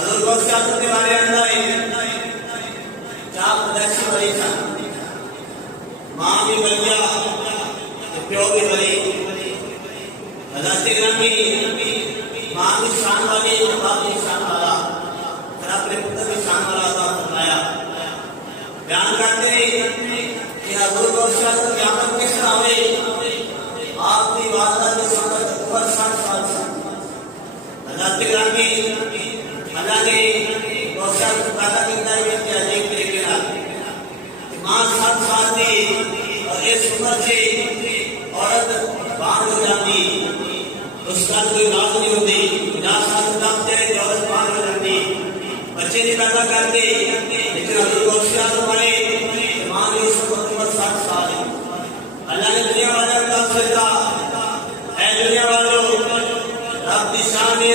حضور کو سیاست کے بارے اندر چاپ دیسی بری تھا ماں بھی بلیا پیو بھی بری حضرت گرامی ماں بھی شان والی باپ بھی شان والا اور اپنے پتر بھی شان والا تھا فرمایا بیان کرتے ہیں کہ حضور کو سیاست قیامت کس طرح ہوئے آپ کی والدہ کی سمت اوپر 60 سال سے حضرت گرامی اللہ نے روشن پیدا کرتا ہے کہ عجیب طریقے سے ماں 60 سال کی اور اس عمر سے عورت باہر ہو جاتی اس کا کوئی راز نہیں ہوتی 50 سال تک جائے تو عورت باہر ہو جاتی بچے نہیں پیدا کرتے لیکن حضور روشن والے ماں کی اس عمر 60 سال ہے اللہ نے دنیا والے کا سجدہ اے دنیا والوں رب کی شان ہے